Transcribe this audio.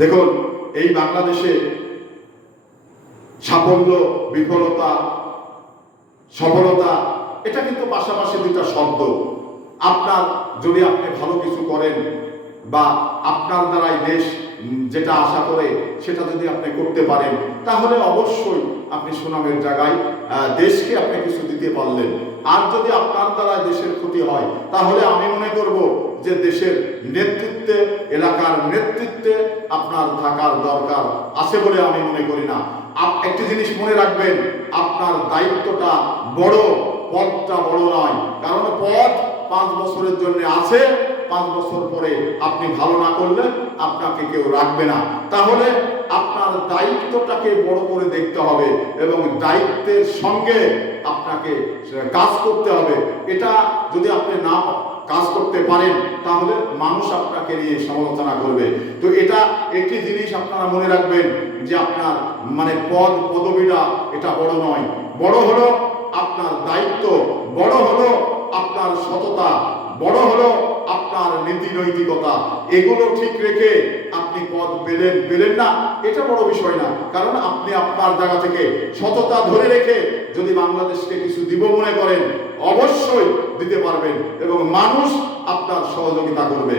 দেখুন, এই বাংলাদেশে সাফল্য, বিফলতা, সফলতা এটা কিন্তু পাশাপাশি দুইটা শব্দ। আপনার যদি আপনি ভালো কিছু করেন বা আপনার দ্বারাই দেশ যেটা আশা করে সেটা যদি আপনি করতে পারেন, তাহলে অবশ্যই আপনি সুনামের জায়গায় দেশকে আপনি কিছু দিতে পারলেন। আর যদি আপনার দ্বারা দেশের ক্ষতি হয়, তাহলে আমি মনে করব যে দেশের নেতৃত্বে, এলাকার নেতৃত্বে আপনার থাকার দরকার আছে বলে আমি মনে করি না। একটি জিনিস মনে রাখবেন, আপনার দায়িত্বটা বড়, পদটা বড় নয়। কারণ পদ 5 বছরের জন্য আছে, 5 বছর পরে আপনি ভালো না করলে আপনাকে কেউ রাখবে না। তাহলে আপনার দায়িত্বটাকে বড় করে দেখতে হবে এবং দায়িত্বের সঙ্গে আপনাকে কাজ করতে হবে। এটা যদি আপনি না কাজ করতে পারেন, তাহলে মানুষ আপনাকে নিয়ে সমালোচনা করবে। তো এটা একটি জিনিস আপনারা মনে রাখবেন যে আপনার পদ পদবিটা এটা বড় নয়। বড় হলো আপনার দায়িত্ব, বড় হলো আপনার সততা, বড় হলো আপনার নীতি নৈতিকতা। এগুলো ঠিক রেখে আপনি পদ পেলেন না, এটা বড় বিষয় না। কারণ আপনি আপনার জায়গা থেকে সততা ধরে রেখে যদি বাংলাদেশকে কিছু দিব মনে করেন, অবশ্যই দিতে পারবেন এবং মানুষ আপনার সহযোগিতা করবে।